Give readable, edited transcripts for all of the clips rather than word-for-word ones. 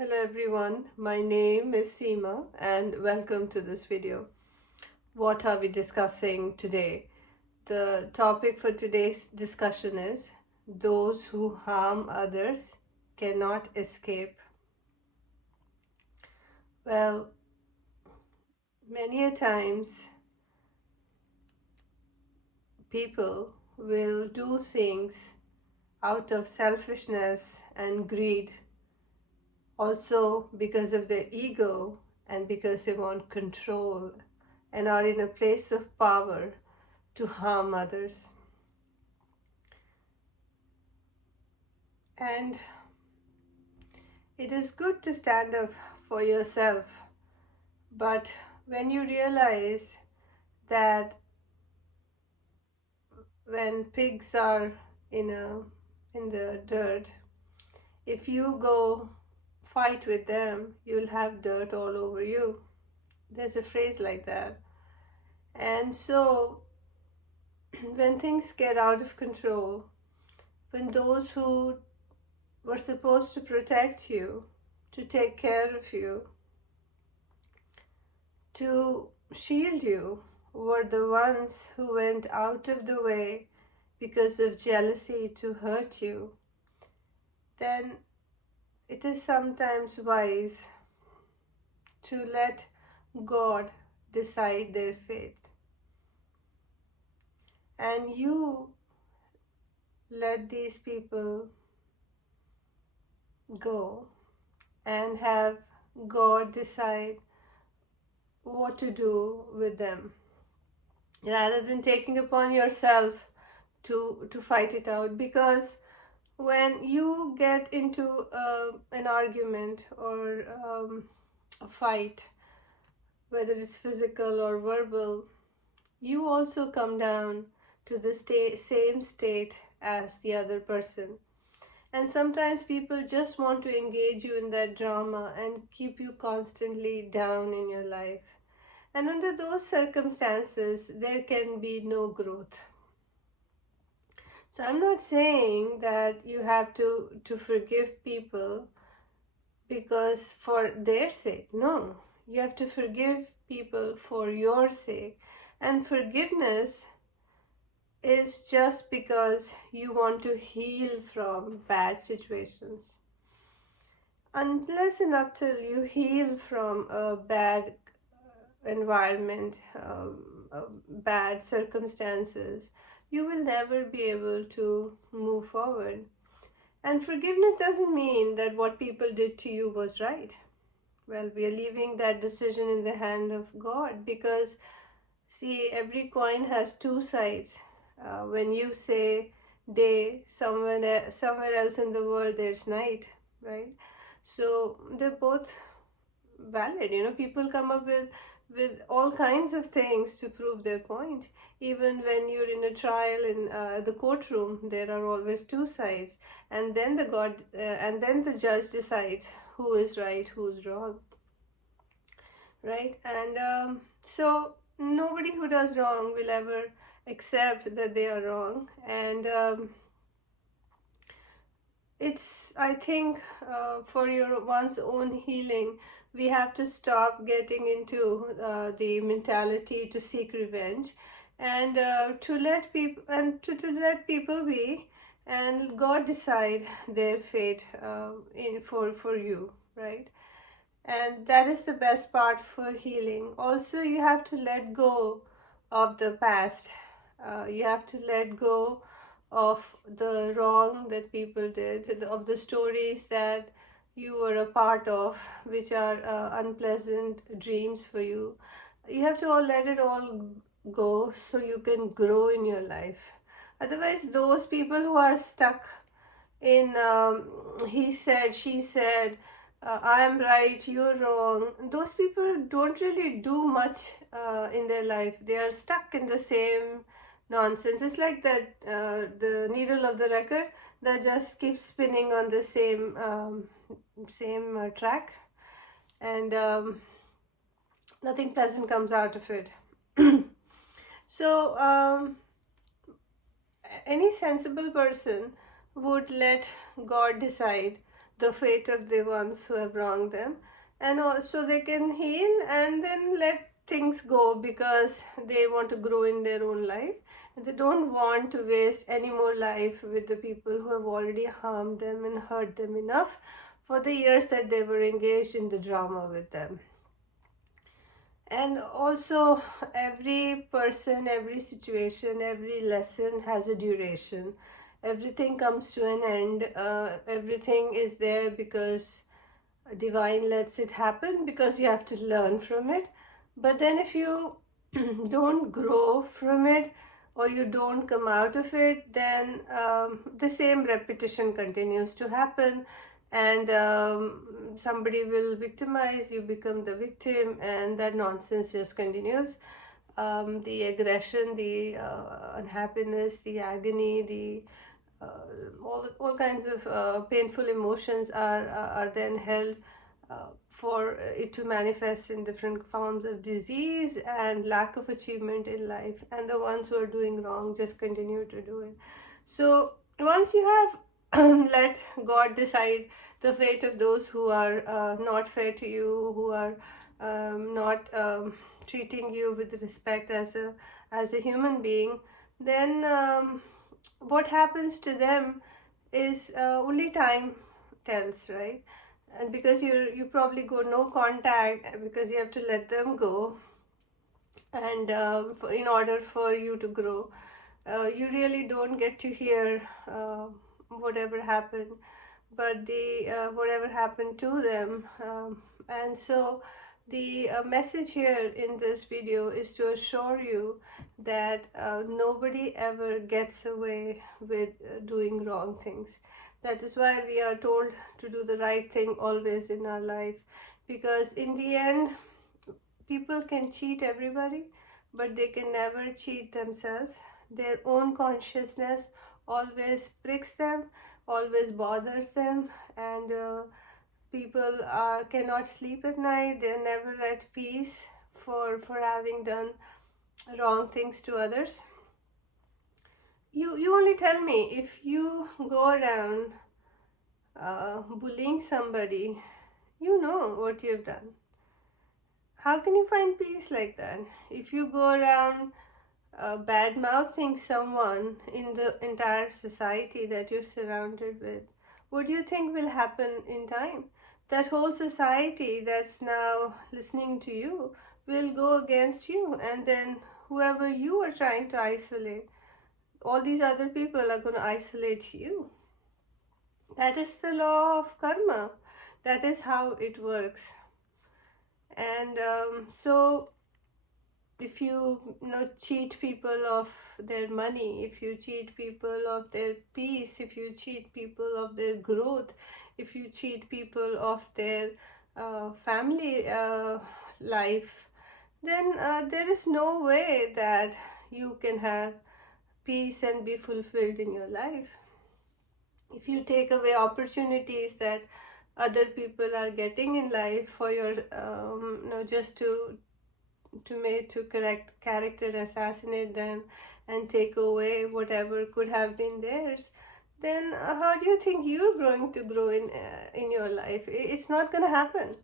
Hello everyone, my name is Seema and welcome to this video. What are we discussing today? The topic for today's discussion is those who harm others cannot escape. Well, many a times people will do things out of selfishness and greed, also because of their ego and because they want control and are in a place of power to harm others. And it is good to stand up for yourself, but when you realize that when pigs are in the dirt, if you go fight with them, you'll have dirt all over you. There's a phrase like that. And so when things get out of control, when those who were supposed to protect you, to take care of you, to shield you, were the ones who went out of the way because of jealousy to hurt you, then it is sometimes wise to let God decide their fate. And you let these people go and have God decide what to do with them, rather than taking upon yourself to fight it out. Because when you get into an argument or a fight, whether it's physical or verbal, you also come down to the same state as the other person. And sometimes people just want to engage you in that drama and keep you constantly down in your life. And under those circumstances, there can be no growth. So I'm not saying that you have to forgive people because for their sake. No, you have to forgive people for your sake. And forgiveness is just because you want to heal from bad situations. Unless and until you heal from a bad environment, bad circumstances, you will never be able to move forward. And forgiveness doesn't mean that what people did to you was right. Well, we are leaving that decision in the hand of God, because, see, every coin has two sides. When you say day, somewhere else in the world there's night, right? So they're both valid. People come up with all kinds of things to prove their point. Even when you're in a trial in the courtroom, there are always two sides, and then the judge decides who is right, who's wrong, right? And so nobody who does wrong will ever accept that they are wrong. And it's, I think, for your one's own healing, we have to stop getting into the mentality to seek revenge, and to let people be, and God decide their fate for you, right? And that is the best part for healing. Also, you have to let go of the past. You have to let go of the wrong that people did, of the stories that you were a part of, which are unpleasant dreams for you. You have to all let it all go so you can grow in your life. Otherwise, those people who are stuck in he said, she said, I am right, you're wrong, those people don't really do much in their life. They are stuck in the same nonsense. It's like that the needle of the record that just keeps spinning on the same track, and nothing pleasant comes out of it. So any sensible person would let God decide the fate of the ones who have wronged them, and also they can heal and then let things go because they want to grow in their own life, and they don't want to waste any more life with the people who have already harmed them and hurt them enough for the years that they were engaged in the drama with them. And also, every person, every situation, every lesson has a duration. Everything comes to an end. Everything is there because divine lets it happen, because you have to learn from it. But then if you don't grow from it, or you don't come out of it, then the same repetition continues to happen, and somebody will victimize, you become the victim, and that nonsense just continues. The aggression, the unhappiness, the agony, the all kinds of painful emotions are then held for it to manifest in different forms of disease and lack of achievement in life, and the ones who are doing wrong just continue to do it. So once you have let God decide the fate of those who are not fair to you, who are not treating you with respect as a human being, then what happens to them is only time tells, right? And because you probably go no contact, because you have to let them go, and in order for you to grow, you really don't get to hear whatever happened, but the whatever happened to them. And so the message here in this video is to assure you that nobody ever gets away with doing wrong things. That is why we are told to do the right thing always in our life, because in the end, people can cheat everybody, but they can never cheat themselves. Their own consciousness always pricks them, always bothers them, and people cannot sleep at night. They're never at peace for having done wrong things to others. You only tell me, if you go around bullying somebody, you know what you've done. How can you find peace like that? If you go around bad mouthing someone in the entire society that you're surrounded with, what do you think will happen in time? That whole society that's now listening to you will go against you, and then whoever you are trying to isolate, all these other people are going to isolate you. That is the law of karma. That is how it works. And so if you cheat people of their money, if you cheat people of their peace, if you cheat people of their growth, if you cheat people of their family life, then there is no way that you can have peace and be fulfilled in your life. If you take away opportunities that other people are getting in life for your just to correct character, assassinate them, and take away whatever could have been theirs, then how do you think you're going to grow in your life? It's not going to happen.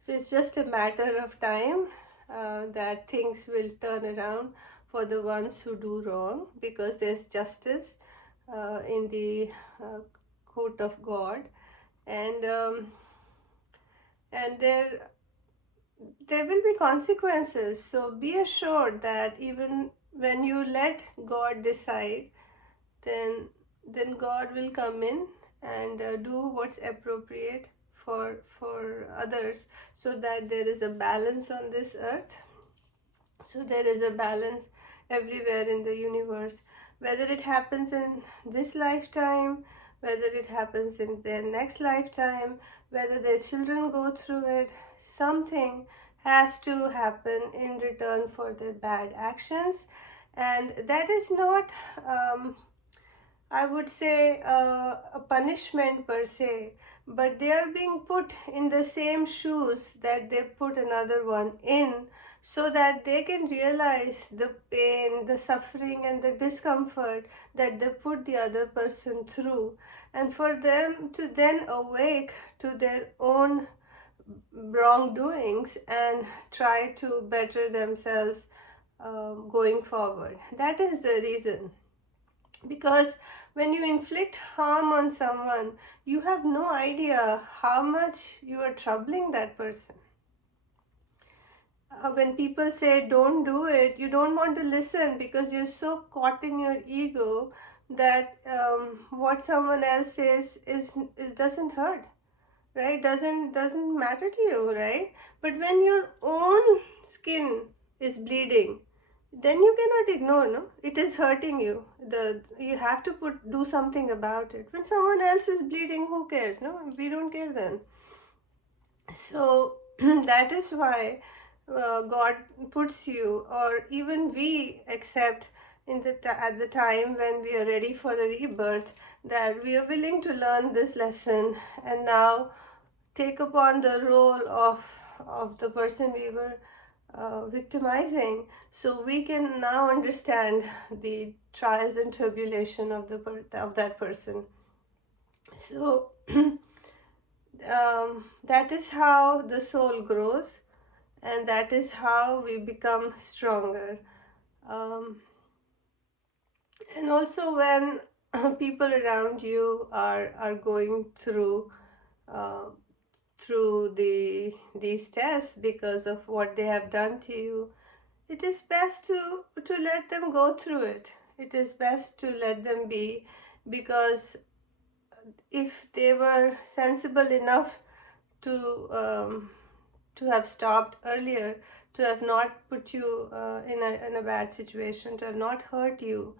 So it's just a matter of time that things will turn around for the ones who do wrong, because there's justice in the court of God, and there will be consequences. So be assured that even when you let God decide, then God will come in and do what's appropriate for others, so that there is a balance on this earth. So there is a balance everywhere in the universe, whether it happens in this lifetime, whether it happens in their next lifetime, whether their children go through it. Something has to happen in return for their bad actions, and that is not I would say a punishment per se, but they are being put in the same shoes that they put another one in, so that they can realize the pain, the suffering, and the discomfort that they put the other person through, and for them to then awake to their own wrongdoings and try to better themselves going forward. That is the reason. Because when you inflict harm on someone, you have no idea how much you are troubling that person. When people say don't do it, you don't want to listen because you're so caught in your ego that what someone else says is doesn't hurt, right? Doesn't matter to you, right? But when your own skin is bleeding, then you cannot ignore, no, it is hurting you. You have to do something about it. When someone else is bleeding, who cares? No, we don't care then. So that is why God puts you, or even we accept at the time when we are ready for a rebirth, that we are willing to learn this lesson and now take upon the role of the person we were victimizing, so we can now understand the trials and tribulation of of that person. So that is how the soul grows, and that is how we become stronger. Um, and also when people around you are going uh, through these tests because of what they have done to you, it is best to let them go through it. It is best to let them be, because if they were sensible enough to to have stopped earlier, to have not put you in a bad situation, to have not hurt you,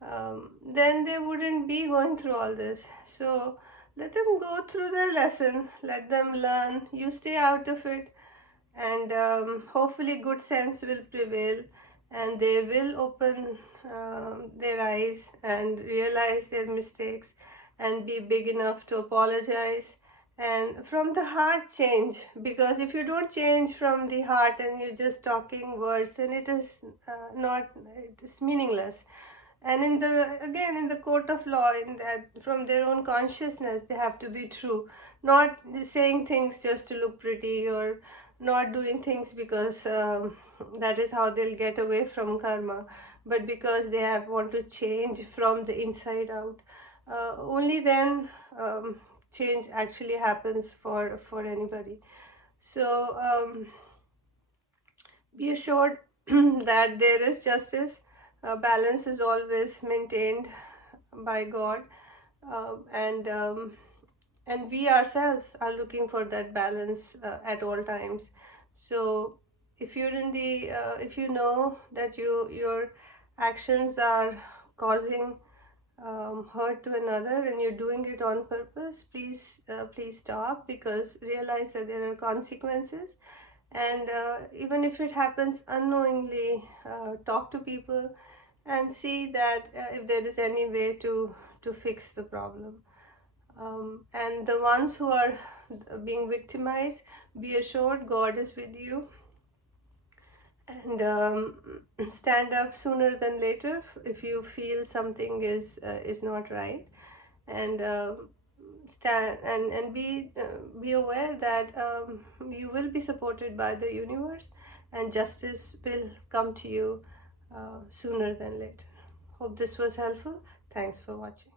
then they wouldn't be going through all this. So let them go through their lesson, let them learn, you stay out of it, and hopefully good sense will prevail, and they will open their eyes and realize their mistakes and be big enough to apologize and from the heart change. Because if you don't change from the heart and you're just talking words, then it is not it is meaningless. And in the court of law, in that from their own consciousness they have to be true, not saying things just to look pretty, or not doing things because that is how they'll get away from karma, but because they have want to change from the inside out. Only then change actually happens for anybody. So be assured that there is justice. Balance is always maintained by God, and and we ourselves are looking for that balance at all times. So if you're in the if you know that your actions are causing hurt to another and you're doing it on purpose, please stop, because realize that there are consequences. And even if it happens unknowingly, talk to people and see that if there is any way to fix the problem. And the ones who are being victimized, be assured God is with you, and stand up sooner than later if you feel something is not right, and stand and be aware that you will be supported by the universe, and justice will come to you sooner than later. Hope this was helpful. Thanks for watching.